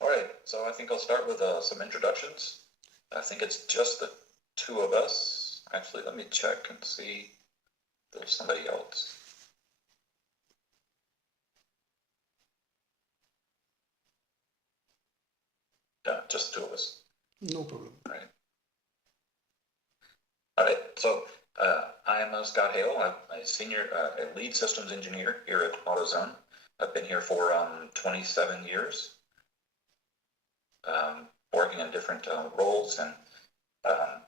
All right, so I think I'll start with some introductions. I think it's just the two of us. Actually, let me check and see if there's somebody else. Yeah, just the two of us. No problem. All right. All right. So I am Scott Hale. I'm a senior, a lead systems engineer here at AutoZone. I've been here for 27 years, working in different roles and um,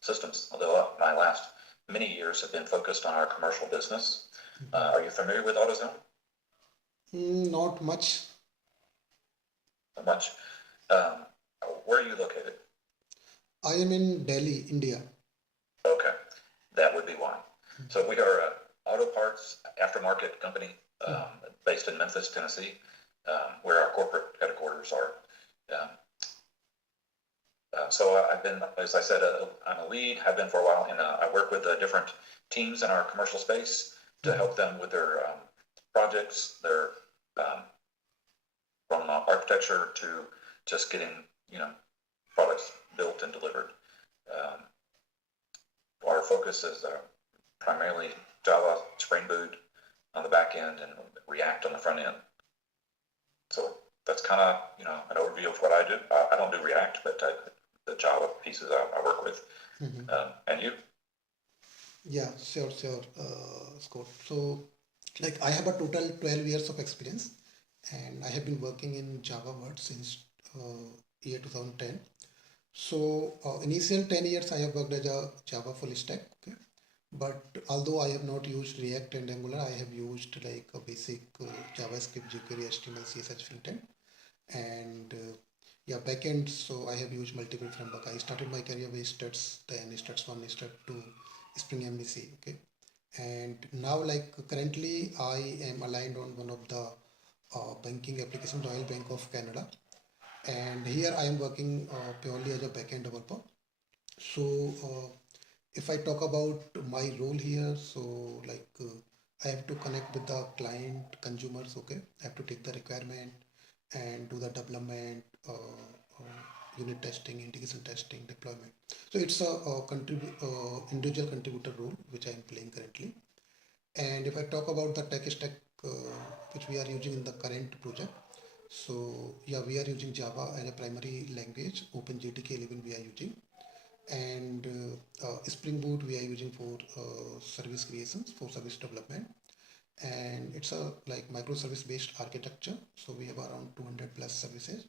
systems. Although my last many years have been focused on our commercial business. Are you familiar with AutoZone? Not much. Not much. Um, where are you located? I am in Delhi, India. Okay, that would be why. So we are an auto parts aftermarket company based in Memphis, Tennessee, where our corporate headquarters are. Um, so I've been, as I said, I'm a lead, have been for a while, and I work with different teams in our commercial space to help them with their projects, their um, from architecture to just getting, you know, products built and delivered. Um, our focus is primarily Java, Spring Boot on the back end, and React on the front end. So that's kind of, you know, an overview of what I do. I don't do React, but the Java pieces I work with. Mhm. And you? Yeah, sure, Scott. So, like, I have a total 12 years of experience, and I have been working in Java world since year 2010. So, initial 10 years I have worked as a Java full stack. Okay, but although I have not used React and Angular, I have used like a basic JavaScript, jQuery, HTML, CSS frontend, and yeah, backend. So I have used multiple framework. I started my career with Struts, then Struts 1, Struts 2, Spring MVC. Okay, and now like currently I am aligned on one of the banking application, Royal Bank of Canada, and here I am working purely as a backend developer. So if I talk about my role here, so like I have to connect with the client consumers. Okay, I have to take the requirement and do the development, unit testing, integration testing, deployment. So it's a individual contributor role which I am playing currently. And if I talk about the tech stack which we are using in the current project, so yeah, we are using Java as a primary language. OpenJDK 11 we are using, and Spring Boot we are using for service creations, for service development, and it's a like microservice based architecture. So we have around 200 plus services,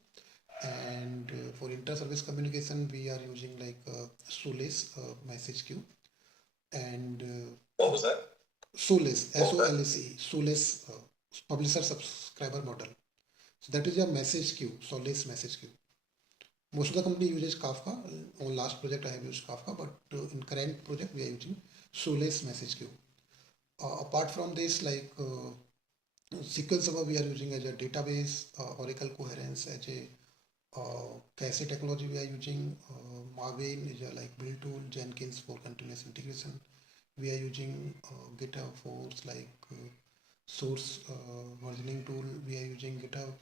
and for inter-service communication we are using like Solace message queue, and What was that? Solace, What was that? SOLACE, Solace publisher subscriber model. So that is a message queue, Solace message queue. Most of the company uses Kafka. On last project I have used Kafka, but in current project we are using Solace message queue. Apart from this, like SQL Server we are using as a database, Oracle Coherence as a Cache technology we are using, Marvin is a like build tool, Jenkins for continuous integration. We are using GitHub for like source versioning tool. We are using GitHub.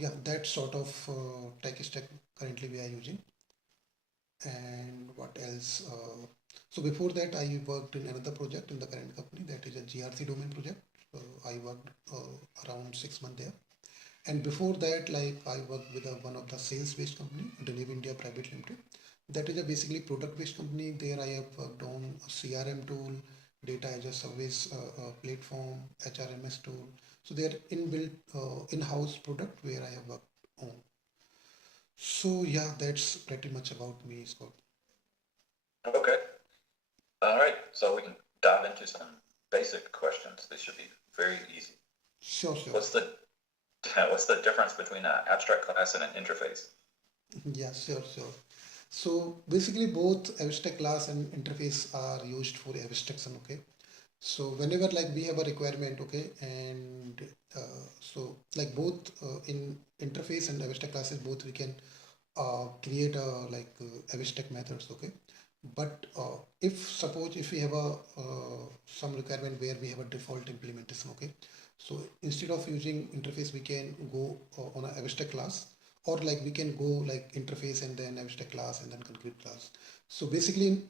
Yeah, that sort of tech stack currently we are using. And what else? So before that, I worked in another project in the current company that is a GRC domain project. I worked around 6 months there. And before that, like I worked with one of the sales-based company, Delive India Private Limited. That is a basically product-based company. There I have worked on a CRM tool, data as a service platform, HRMS tool. So they are inbuilt in-house product where I have worked on. So yeah, that's pretty much about me, Scott. Okay. All right. So we can dive into some basic questions. They should be very easy. Sure, sure. What's the what's the difference between an abstract class and an interface? Yeah, sure. So basically both abstract class and interface are used for abstraction, okay? So whenever like we have a requirement, okay, and so like both in interface and abstract classes, both we can create a like abstract methods, okay. But if suppose if we have a some requirement where we have a default implementation, okay, So instead of using interface, we can go on a abstract class, or like we can go like interface and then abstract class and then concrete class. So basically in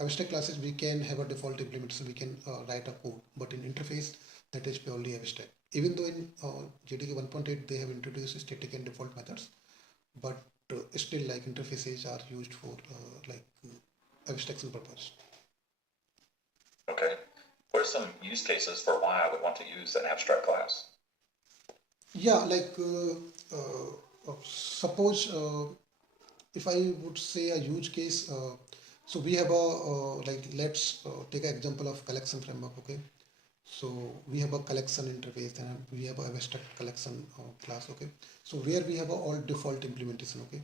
abstract classes, we can have a default implementation, we can write a code, but in interface, that is purely abstract. Even though in JDK 1.8, they have introduced static and default methods, but still like interfaces are used for abstraction purpose. Okay. What are some use cases for why I would want to use an abstract class? Yeah, suppose if I would say a use case, so we have a like let's take an example of collection framework. Okay, so we have a collection interface and we have a abstract collection class. Okay, so where we have a all default implementation. Okay,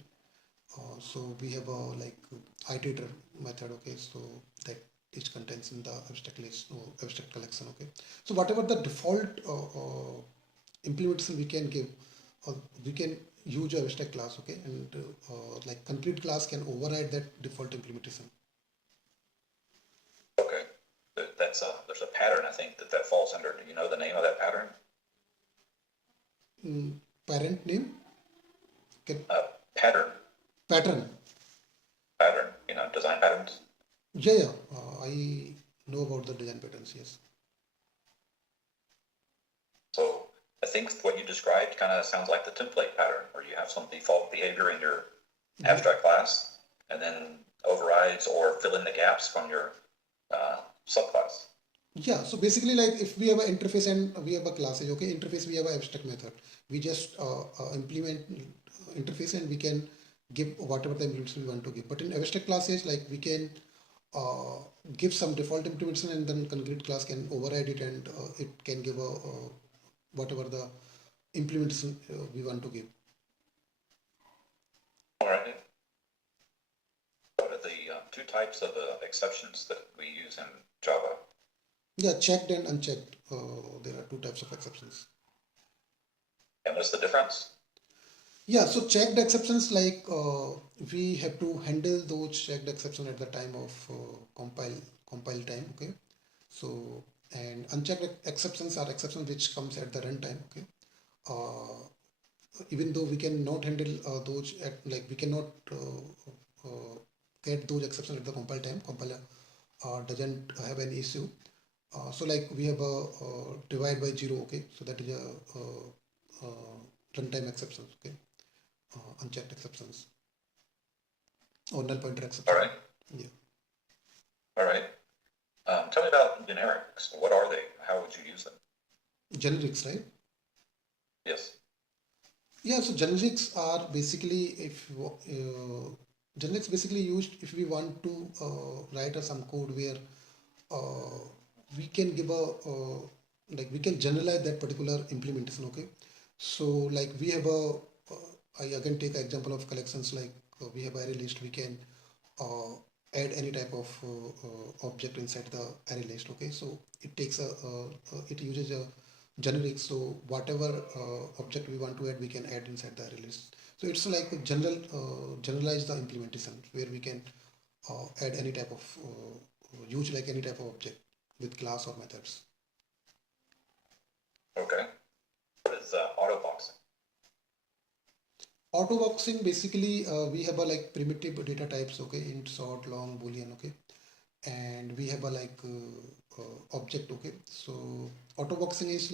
so we have a iterator method. Okay, so that is contains in the abstract list or abstract collection. Okay, so whatever the default implementation we can give, we can use a abstract class. Okay, and like concrete class can override that default implementation. Okay. That's there's a pattern I think that falls under. Do you know the name of that pattern? Parent name can Pattern. pattern. Pattern. Design patterns. Yeah, I know about the design patterns. Yes. So I think what you described kind of sounds like the template pattern, where you have some default behavior in your Yeah. abstract class, and then overrides or fill in the gaps from your subclass. Yeah, so basically, like if we have an interface and we have a classes, okay, interface we have an abstract method. We just implement interface and we can give whatever the implementation we want to give. But in abstract classes, like we can uh, give some default implementation and then concrete class can override it and it can give a whatever the implementation we want to give. All right. What are the two types of exceptions that we use in Java? Yeah, checked and unchecked. There are two types of exceptions. And what's the difference? Yeah, so checked exceptions we have to handle those checked exceptions at the time of compile time. Okay, so and unchecked exceptions are exceptions which comes at the runtime. Okay, uh, even though we cannot handle those at like we cannot get those exceptions at the compile time. Compiler doesn't have any issue. So like we have a divide by zero. Okay, so that is a runtime exceptions. Okay, unchecked exceptions or null pointer All exception. right. Yeah. All right. Tell me about generics. What are they? How would you use them? Generics, right? Yes. Yeah, so generics are basically generics basically used if we want to write some code where uh, we can give a like we can generalize that particular implementation. Okay, so like we have a I again take an example of collections like we have array list. We can uh, add any type of object inside the array list. Okay, so it takes it uses a generic, so whatever object we want to add we can add inside the array list. So it's like a generalize the implementation where we can add any type of use like any type of object with class or methods. Okay. What is auto boxing? Auto boxing basically we have a like primitive data types. Okay, int, short, long, boolean. Okay, and we have a object. Okay, so auto boxing is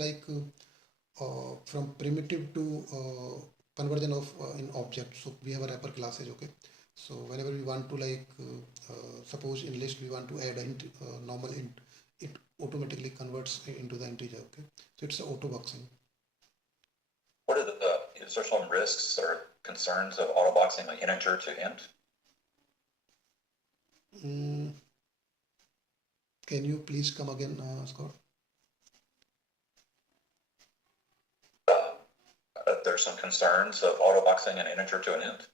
from primitive to conversion of in object. So we have a wrapper classes. Okay, so whenever we want to suppose in list we want to add int normal int, it automatically converts into the integer. Okay, so it's a auto boxing. What are is there some risks or concerns of auto boxing, like integer to int? mm, can you please come again, Scott? There's some concerns of auto boxing an integer to an int.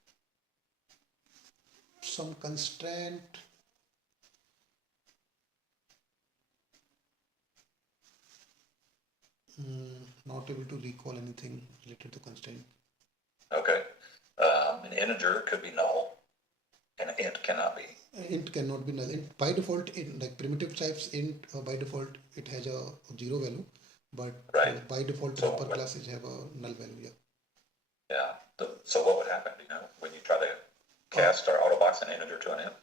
Some constraint. Not able to recall anything related to constraint. Okay. An integer could be null, and an int cannot be. Int cannot be null. Int by default, in like primitive types, int by default it has a zero value, but right? by default So wrapper what, classes have a null value. yeah, so what would happen, do you know, when you try to Yeah. cast or autobox an integer to an int?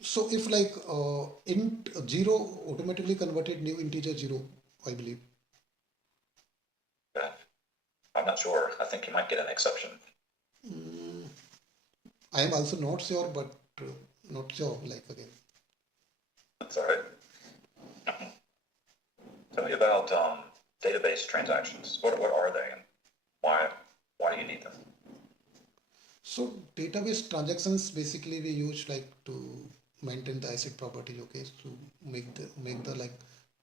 So if like int zero automatically converted new integer zero, I believe. Yeah, I'm not sure. I think you might get an exception. Mm, I am also not sure, but uh, not sure. Like again, That's all right. Tell me about database transactions. What are they and why do you need them? so database transactions basically we use like to maintain the asset property. Okay, to make the like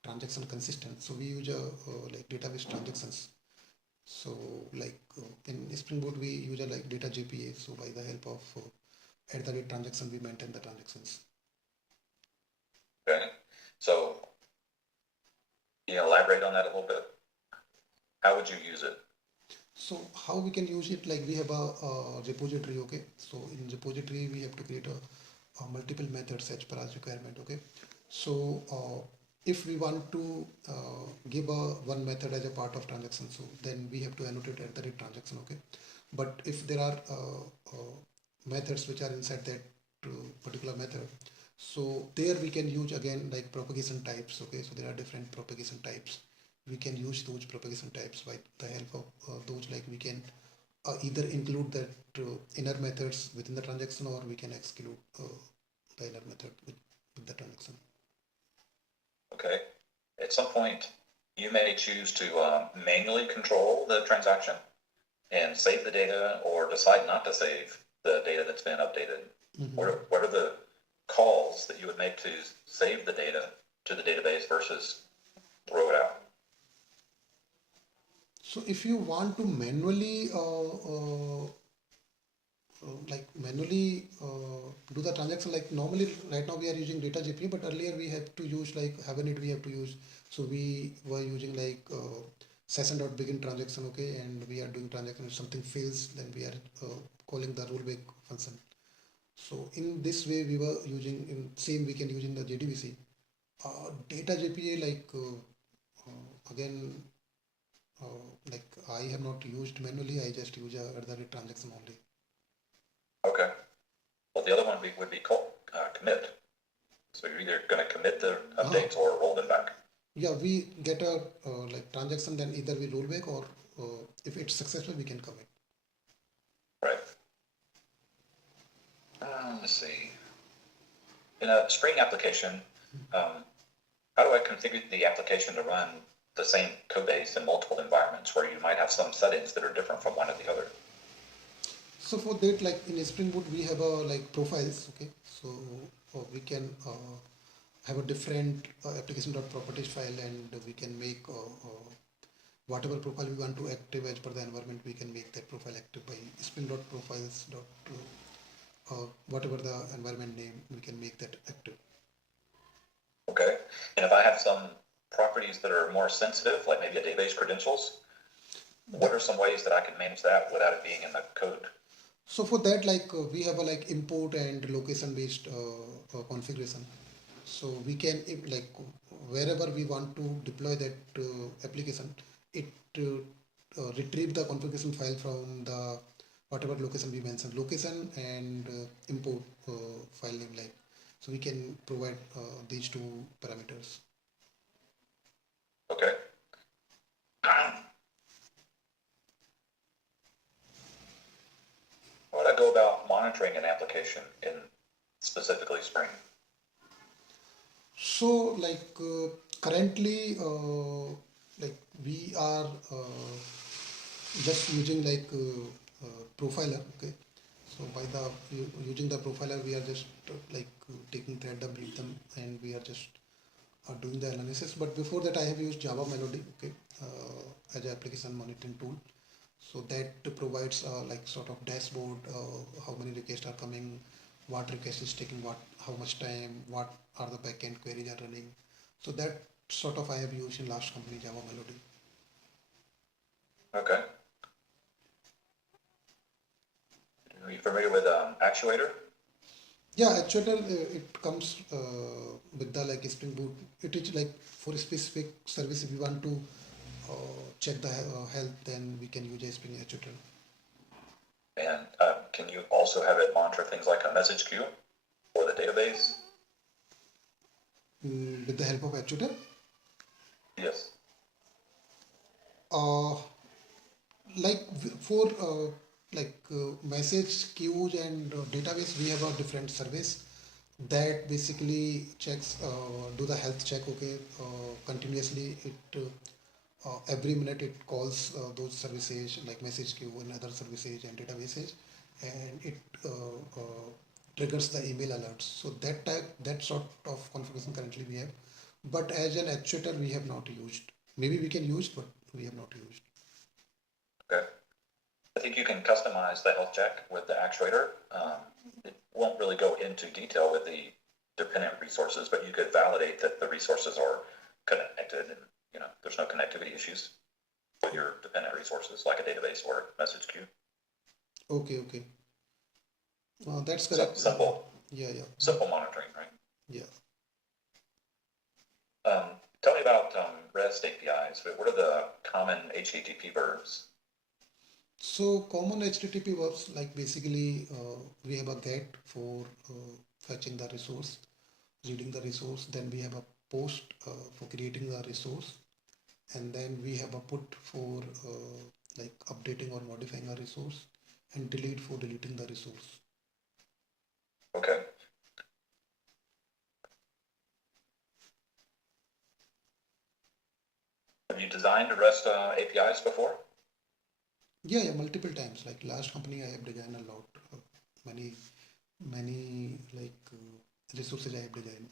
transaction consistent. So we use like database transactions. So like in Spring Boot we use a like data JPA. So by the help of at the rate transaction we maintain the transactions. Okay, so can you elaborate on that a little bit? How would you use it? So how we can use it? Like we have a repository. Okay, so in repository we have to create a multiple methods as per as requirement. Okay, so if we want to give a one method as a part of transaction, so then we have to annotate at the rate transaction. Okay, but if there are methods which are inside that particular method, so there we can use again like propagation types. Okay, so there are different propagation types. We can use those propagation types by the help of those, like we can either include that inner methods within the transaction, or we can exclude the inner method with the transaction. Okay, at some point you may choose to manually control the transaction and save the data or decide not to save the data that's been updated. Mm-hmm. What are the calls that you would make to save the data to the database versus throw it out? So if you want to manually like manually do the transaction, like normally right now we are using data GPU, but earlier we have to use like Hibernate we have to use. So we were using like session.begin transaction. Okay, and we are doing transaction. If something fails, then we are calling the rollback function. So in this way we were using in same we can use in the JDBC. Data JPA, like again like I have not used manually, I just use at the rate transaction only. Okay. Well, the other one would be called commit. So you're either going to commit the Ah, updates or roll them back. yeah, we get a like transaction, then either we roll back, or if it's successful we can commit. Right. Let's see. In a Spring application, um, how do I configure the application to run the same code base in multiple environments where you might have some settings that are different from one or the other? So for that, like in Spring Boot we have a like profiles. Okay, so we can have a different application.properties file, and we can make whatever profile we want to active as per the environment, we can make that profile active by spring.profiles. Whatever the environment name, we can make that active. Okay. And if I have some properties that are more sensitive, like maybe a database credentials, what are some ways that I can manage that without it being in the code? So for that, like we have a like import and location based configuration. So we can like wherever we want to deploy that application, it retrieve the configuration file from the whatever location we mentioned, location and import file name, like, so we can provide these two parameters. Okay. How would I go about monitoring an application in specifically Spring? So like currently like we are just using like profiler. Okay, so by the using the profiler we are just like taking thread them, read them, and we are just doing the analysis. But before that I have used Java Melody. Okay, as an application monitoring tool. So that provides like sort of dashboard, how many requests are coming, what request is taking what, how much time, what are the backend queries are running. So that sort of I have used in last company, Java Melody. Okay. Are you familiar with Actuator? Yeah, actually it comes with the like Spring Boot. It is like for a specific service if you want to check the health, then we can use a Spring Actuator. And can you also have it monitor things like a message queue or the database? With the help of Actuator. Yes. Uh, like for message queues and database, we have a different service that basically checks, do the health check, okay, continuously. It every minute it calls those services like message queue and other services and databases, and it triggers the email alerts. So that sort of configuration currently we have, but as an actuator we have not used. Maybe we can use, but we have not used. Okay. I think you can customize the health check with the actuator. It won't really go into detail with the dependent resources, but you could validate that the resources are connected and there's no connectivity issues with your dependent resources like a database or a message queue. Okay. That's So correct. simple Yeah. simple monitoring, right? Yeah. Tell me about REST APIs. What are the common HTTP verbs? So common HTTP verbs, like basically we have a get for fetching the resource, reading the resource. Then we have a post for creating the resource, and then we have a put for like updating or modifying a resource, and delete for deleting the resource. Okay. Have you designed REST APIs before? Yeah, multiple times. Like last company, I have designed a lot, many resources I have designed.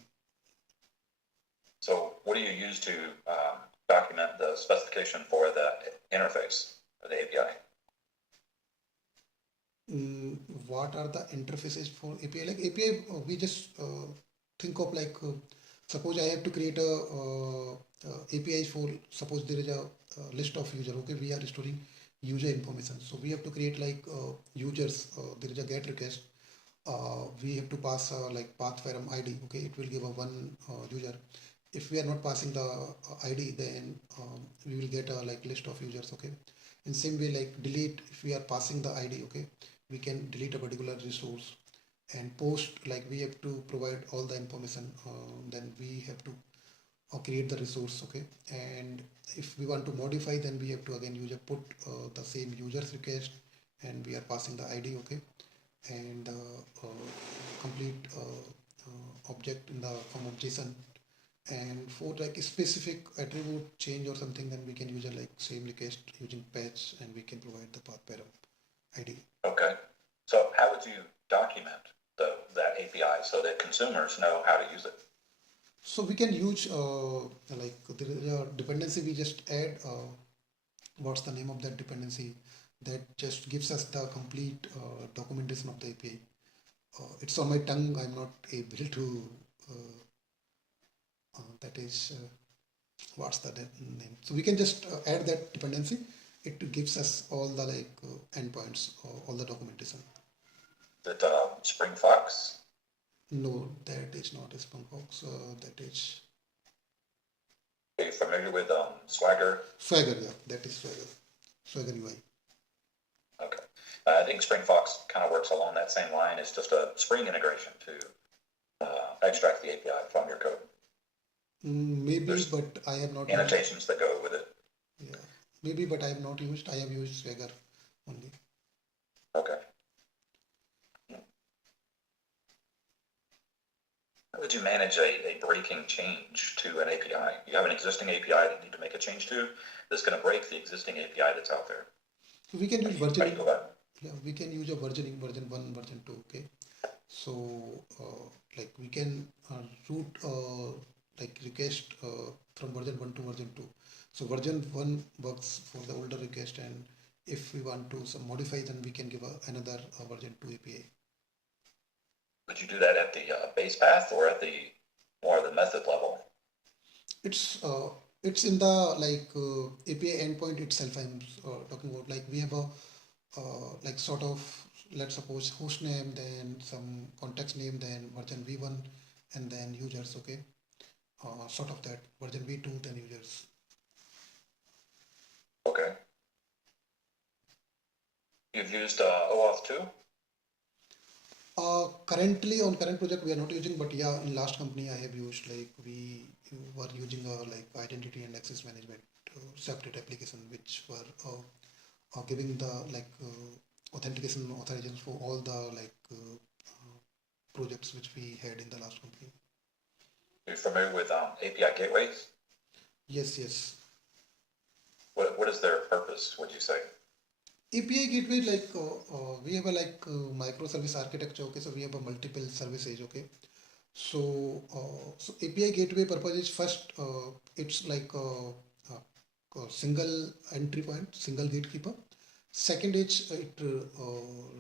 So what do you use to document the specification for the interface of the API? What are the interfaces for API? Like API, we just think of like, suppose I have to create a API for, suppose there is a list of user. Okay, we are storing user information. So we have to create like users. There is a get request. We have to pass like path param ID. Okay, it will give a one user. If we are not passing the ID, then we will get a like list of users. Okay, in same way, like delete, if we are passing the ID, okay, we can delete a particular resource. And post, like we have to provide all the information, then we have to create the resource. Okay, and if we want to modify, then we have to again use a put the same users request, and we are passing the ID. Okay, and complete object in the form of JSON. And for like a specific attribute change or something, then we can use a like same request using patch, and we can provide the path param ID. Okay. So how would you document that API so that consumers know how to use it? So we can use like there is a dependency we just add. What's the name of that dependency? That just gives us the complete documentation of the API. It's on my tongue. I'm not able to. That is what's the name? So we can just add that dependency. It gives us all the like endpoints, all the documentation. That Spring Fox? No, that is not a Spunkbox. That is Are you familiar with Swagger? Swagger. Yeah, that is Swagger. Swagger UI. Okay. I think Spring Fox kind of works along that same line. It's just a Spring integration to extract the API from your code. Maybe, There's but I have not annotations that go with it. used. Yeah, maybe, but I have not used. I have used Swagger only. Okay. How would you manage a breaking change to an API? You have an existing API that you need to make a change to that's going to break the existing API that's out there. So we can use How do you versioning. go about it? Yeah, we can use a versioning, version 1, version 2. Okay, so like we can route like request from version 1 to version 2. So version 1 works for the older request, and if we want to some modify, then we can give another version 2 API. Would you do that at the base path or at the more of the method level? It's in the like API endpoint itself. I'm talking about, like we have a like sort of, let's suppose host name, then some context name, then version v1, and then users. Okay, sort of that version v2, then users. Okay. You've used OAuth 2? Currently on current project we are not using, but yeah, in last company I have used, like we were using like identity and access management separate application which were giving the like authentication authorizations for all the like projects which we had in the last company. Are you familiar with API gateways? Yes, yes. What is their purpose, would you say? API gateway, like we have a like microservice architecture. Okay, so we have a multiple services. Okay, so API gateway purpose is first, it's like a single entry point, single gatekeeper. Second is it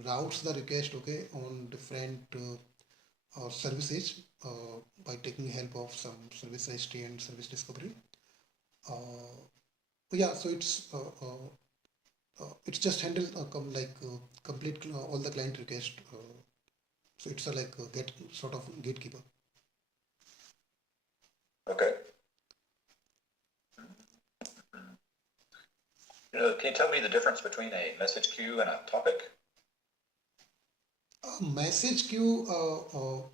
routes the request, okay, on different services by taking help of some service registry and service discovery. Uh, yeah, so it's just handle like complete all the client request. So it's a like a get sort of gatekeeper. Okay. Can you tell me the difference between a message queue and a topic? Message queue,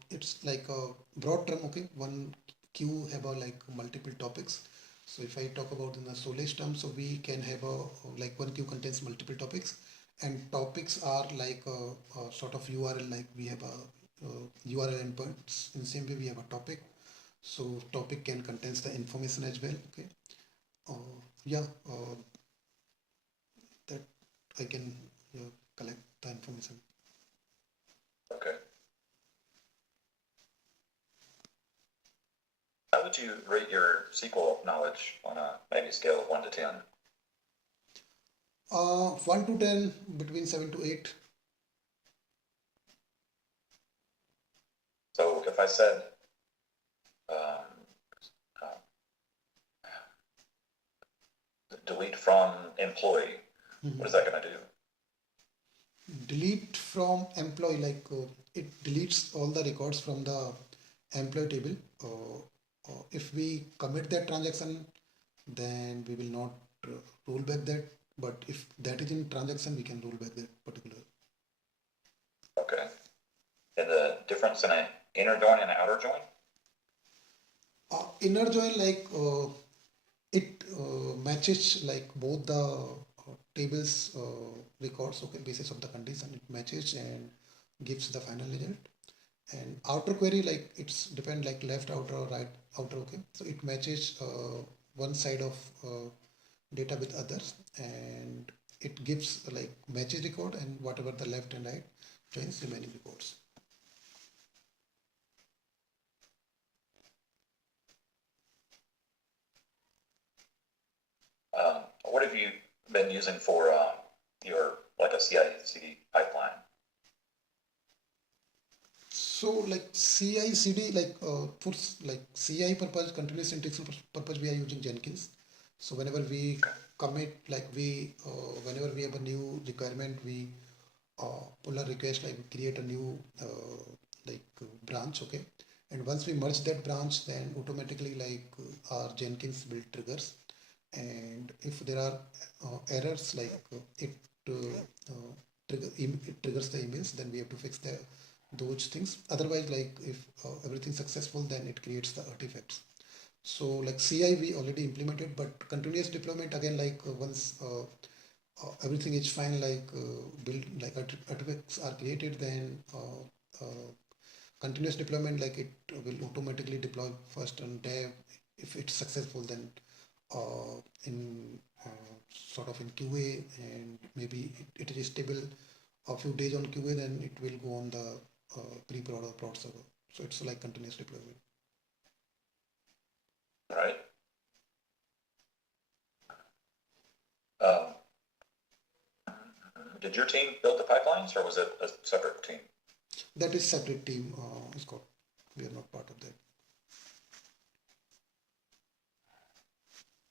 it's like a broad term. Okay, one queue have a like multiple topics. So if I talk about in the Solage term, so we can have a like one queue contains multiple topics, and topics are like a sort of URL. Like we have a URL endpoints. In the same way, we have a topic. So topic can contains the information as well. Okay. Yeah, that I can collect the information. Okay. How would you rate your SQL knowledge on a maybe scale of 1 to 10? 1 to 10, between 7 to 8. So if I said um, uh, delete from employee, what is that going to do? Delete from employee, like it deletes all the records from the employee table. If we commit that transaction, then we will not uh, roll back that. But if that is in transaction, we can roll back that particular. Okay. And the difference in an inner join and an outer join? Inner join, like it matches like both the tables records, okay, basis of the condition it matches and gives the final result. And outer query, like it's depend like left outer or right outer, okay, so it matches one side of data with others, and it gives like matches record, and whatever the left and right joins remaining records. What have you been using for your like a CI/CD pipeline? So like CI CD, like for like CI purpose, continuous integration purpose, we are using Jenkins. So whenever we commit, like whenever we have a new requirement, we pull a request, like we create a new like branch, okay. And once we merge that branch, then automatically like our Jenkins build triggers. And if there are errors, like it triggers the emails, then we have to fix those things. Otherwise, like if everything successful, then it creates the artifacts. So like CI we already implemented, but continuous deployment again, like once everything is fine, like build like artifacts are created, then continuous deployment, like it will automatically deploy first on dev. If it's successful, then in sort of in QA, and maybe it is stable a few days on QA, then it will go on the pre-prod or prod server. So it's like continuous deployment. Right. Um, did your team build the pipelines, or was it a separate team? That is separate team, Scott. We are not part of that.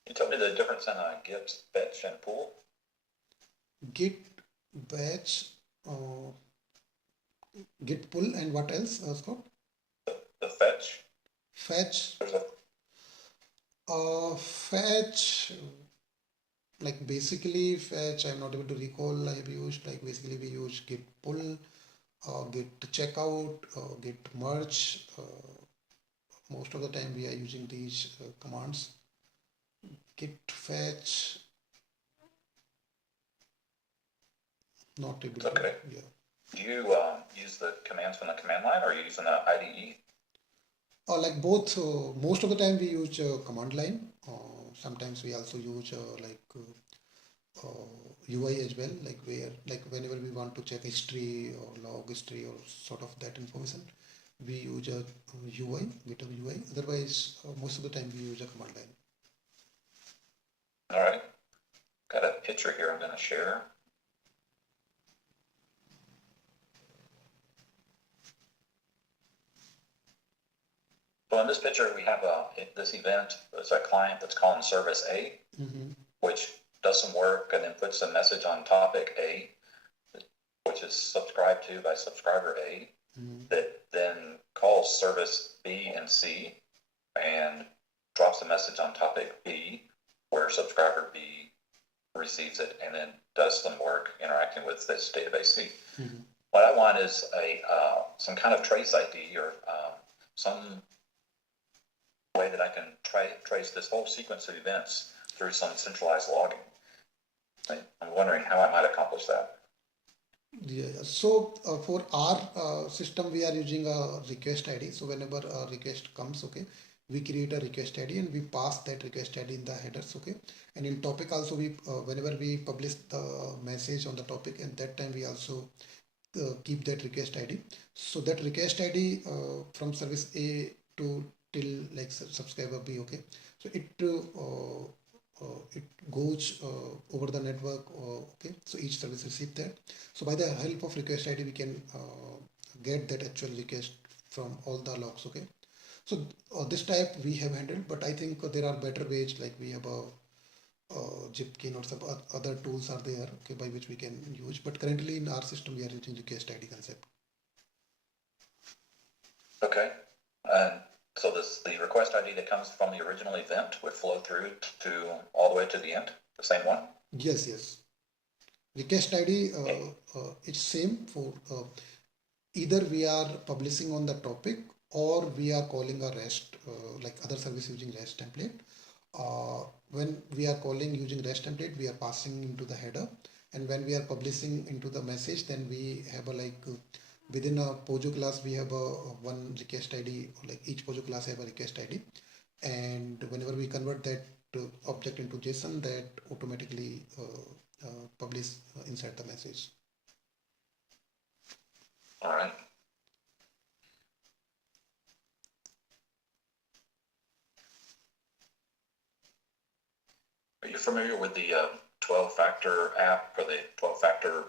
Can you tell me the difference in Git, fetch, and pull? Git, batch, git pull, and what else, Scott? The fetch. Fetch. There's a Fetch. like basically fetch, I'm not able to recall. I have used like basically we use git pull, git checkout, git merge. Most of the time we are using these commands. Git fetch, not able to. Okay. Yeah. Do you use the commands from the command line, or are you using the IDE? Like both. Most of the time we use command line. Sometimes we also use UI as well, like where like whenever we want to check history or log history or sort of that information, we use a UI, GitHub UI. Otherwise, most of the time we use a command line. All right. Got a picture here I'm going to share. So in this picture, we have this event. It's a client that's calling service A, which does some work and then puts a message on topic A, which is subscribed to by subscriber A, that then calls service B and C and drops a message on topic B, where subscriber B receives it and then does some work interacting with this database C. What I want is some kind of trace ID or some way that I can trace this whole sequence of events through some centralized logging. I'm wondering how I might accomplish that. Yeah, so for our system, we are using a request ID. So whenever a request comes, okay, we create a request ID and we pass that request ID in the headers, okay. And in topic also, we whenever we publish the message on the topic, and that time we also keep that request ID. So that request ID from service A to till like subscriber B, okay. So it goes over the network, okay. So each service receive that. So by the help of request ID, we can get that actual request from all the logs, okay. So this type we have handled, but I think there are better ways, like we have a Zipkin or some other tools are there, okay, by which we can use. But currently in our system, we are using request ID concept. Okay. And so the request ID that comes from the original event would flow through to all the way to the end, the same one? Yes, yes. Request ID, it's same for either we are publishing on the topic or we are calling a REST, like other service using REST template. When we are calling using REST template, we are passing into the header, and when we are publishing into the message, then we have a within a Pojo class we have a one request ID, like each Pojo class have a request ID, and whenever we convert that object into JSON, that automatically publish inside the message. All right. Are you familiar with the 12-factor app, or the 12-factor,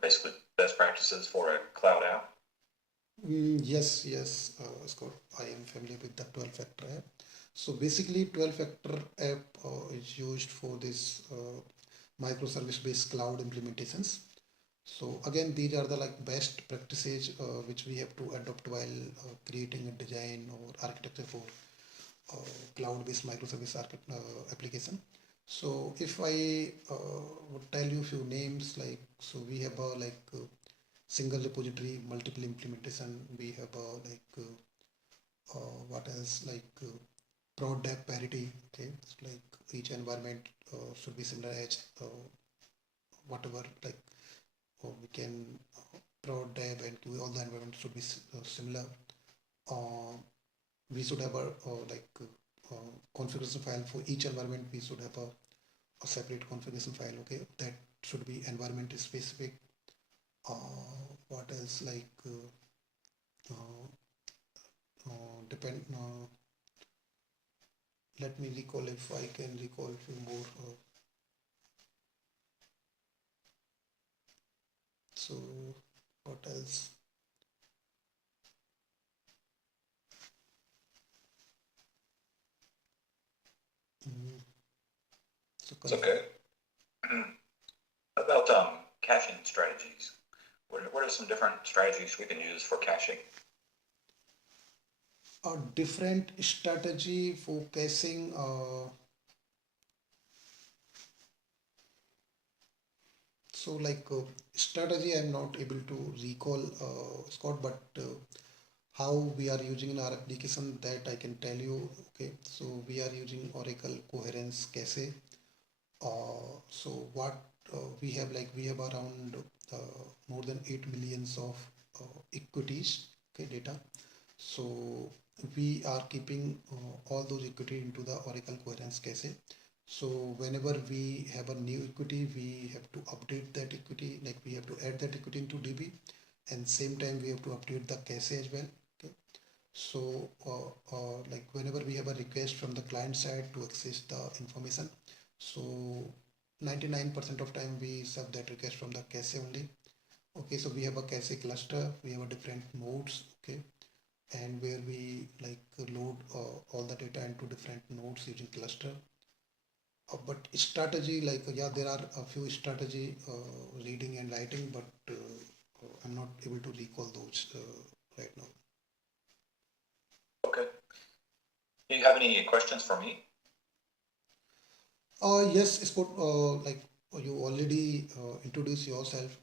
basically best practices for a cloud app? Yes, yes, Scott, I am familiar with the 12-factor app. So basically 12-factor app is used for this microservice-based cloud implementations. So again, these are the like best practices which we have to adopt while creating a design or architecture for cloud-based microservice application. So if I would tell you a few names, like, so we have a single repository, multiple implementation. We have what else, prod dev parity. Okay, it's like each environment should be similar as whatever we can prod dev and QA, all the environments should be similar. We should have a configuration file for each environment. We should have a separate configuration file. Okay, that should be environment specific. What else, depend let me recall if I can recall a few more. So what else? It's okay. About caching strategies. What are some different strategies we can use for caching? A different strategy for caching. So like strategy, I'm not able to recall, Scott, but how we are using in our application, that I can tell you. Okay, so we are using Oracle Coherence Cache. So what we have, like we have around more than 8 millions of equities, okay, data. So we are keeping all those equity into the Oracle Coherence Cache. So whenever we have a new equity, we have to update that equity, like we have to add that equity into DB, and same time we have to update the cache as well. Okay. So like whenever we have a request from the client side to access the information, so 99% of time we serve that request from the cache only. Okay, so we have a cache cluster, we have a different nodes, okay, and where we like load all the data into different nodes using cluster. But strategy, like yeah, there are a few strategy reading and writing, but I'm not able to recall those right now. Okay. Do you have any questions for me? Yes, Scott, like you already introduced yourself,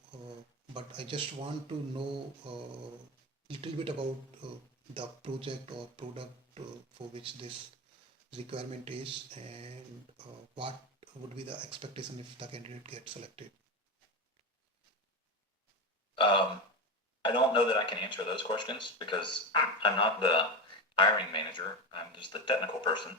but I just want to know a little bit about the project or product for which this requirement is, and what would be the expectation if the candidate gets selected. Um, I don't know that I can answer those questions because I'm not the hiring manager. I'm just the technical person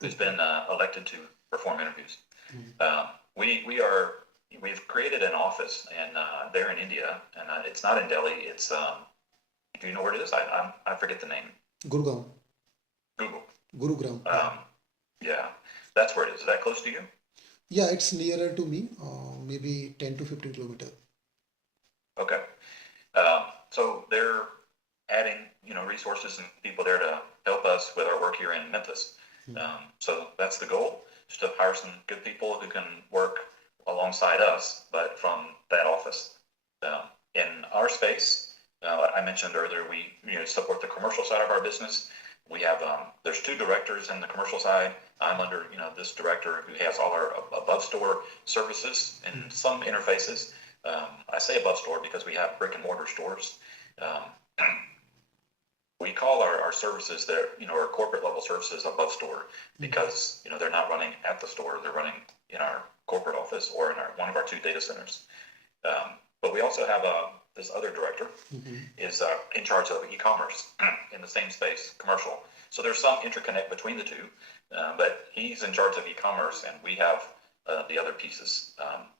who's been elected to perform interviews. Mhm. We've created an office and there in India, and it's not in Delhi. It's do you know where it is? I forget the name. Gurgaon, Google. Gurugram, yeah. Um, yeah, that's where it is. Is that close to you? Yeah, it's nearer to me, maybe 10 to 15 kilometer. Okay. So they're adding, resources and people there to help us with our work here in Memphis. So that's the goal, just to hire some good people who can work alongside us, but from that office. In our space, I mentioned earlier, we support the commercial side of our business. We have there's two directors in the commercial side. I'm under this director who has all our above store services and some interfaces. I say above store because we have brick and mortar stores. Um, we call our services that our corporate level services above store because they're not running at the store, they're running in our corporate office or in one of our two data centers. But we also have this other director is in charge of e-commerce in the same space, commercial. So there's some interconnect between the two, but he's in charge of e-commerce, and we have the other pieces,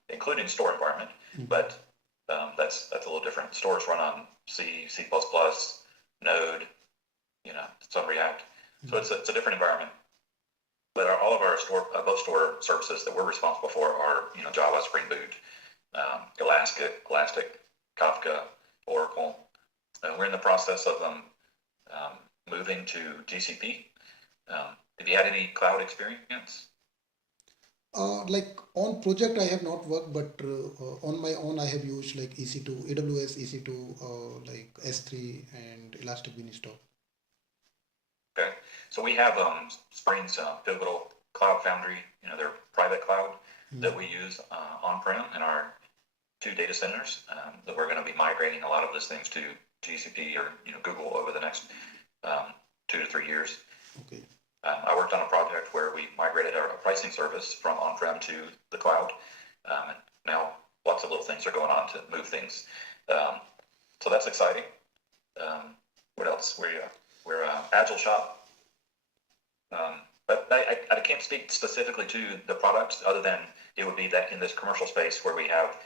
including store environment. But that's a little different. Stores run on C, C++, Node, some React. So it's a different environment. But all of our above store services that we're responsible for are Java, Spring Boot, Elastic, Kafka, Oracle. We're in the process of moving to GCP. Have you had any cloud experience? Like on project I have not worked, but on my own I have used like EC2, AWS EC2, like S3 and Elastic Beanstalk. Okay, so we have Spring's Pivotal Cloud Foundry, their private cloud that we use on-prem in our two data centers that we're going to be migrating a lot of those things to GCP or Google over the next 2 to 3 years. Okay. I worked on a project where we migrated our pricing service from on-prem to the cloud. And now lots of little things are going on to move things. So that's exciting. What else? We're Agile Shop. But I can't speak specifically to the products other than it would be that in this commercial space where we have,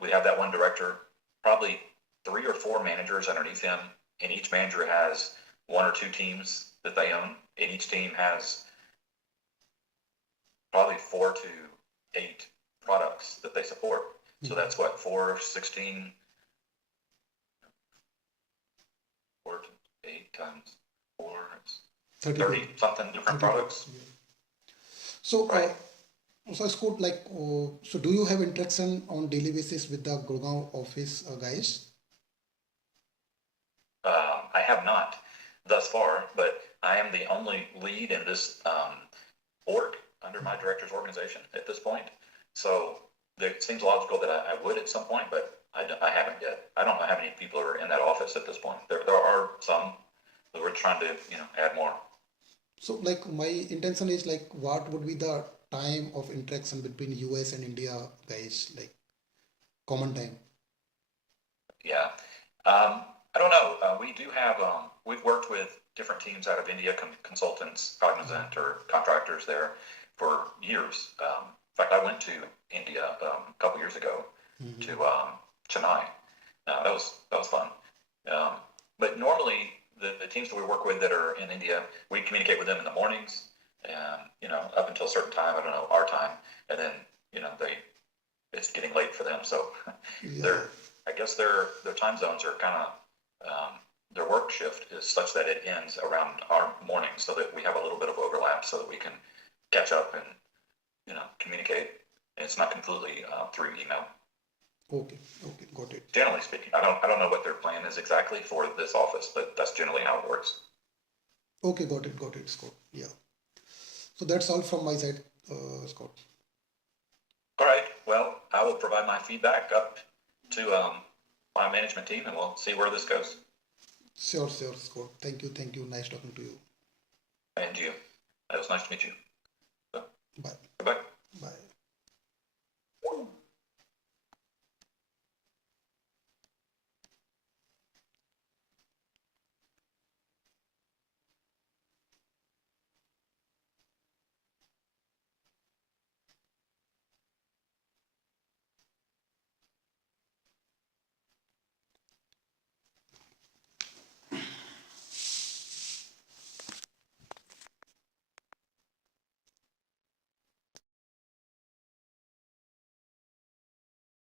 we have that one director, probably 3 or 4 managers underneath him, and each manager has 1 or 2 teams that they own, and each team has probably 4 to 8 products that they support. So that's what, 16, 4 to 8 times 4, it's 30 something different products. Yeah. So, right. So Scott, like, so do you have interaction on daily basis with the Gurgaon office guys? I have not thus far, but I am the only lead in this org under my director's organization at this point. So it seems logical that I would at some point, but I haven't yet. I don't know how many people are in that office at this point. There are some, but we're trying to, add more. So like my intention is like what would be the time of interaction between US and India guys, like common time? Yeah. I don't know. We do have, we've worked with different teams out of India, consultants, cognizant, or contractors there for years. In fact, I went to India a couple years ago to Mm-hmm. Chennai. That was fun. Um, but normally, the teams that we work with that are in India, we communicate with them in the mornings, and up until a certain time. I don't know our time, and then they it's getting late for them, so Yeah. they're I guess their time zones are kind of their work shift is such that it ends around our morning, so that we have a little bit of overlap, so that we can catch up and communicate. And it's not completely through email. Okay. Okay. Got it. Generally speaking, I don't know what their plan is exactly for this office, but that's generally how it works. Okay. Got it. Got it, Scott. Yeah. So that's all from my side, Scott. All right. Well, I will provide my feedback up to my management team, and we'll see where this goes. Sure. Sure, Scott. Thank you. Thank you. Nice talking to you. And you. It was nice to meet you. So, Bye. goodbye. Bye.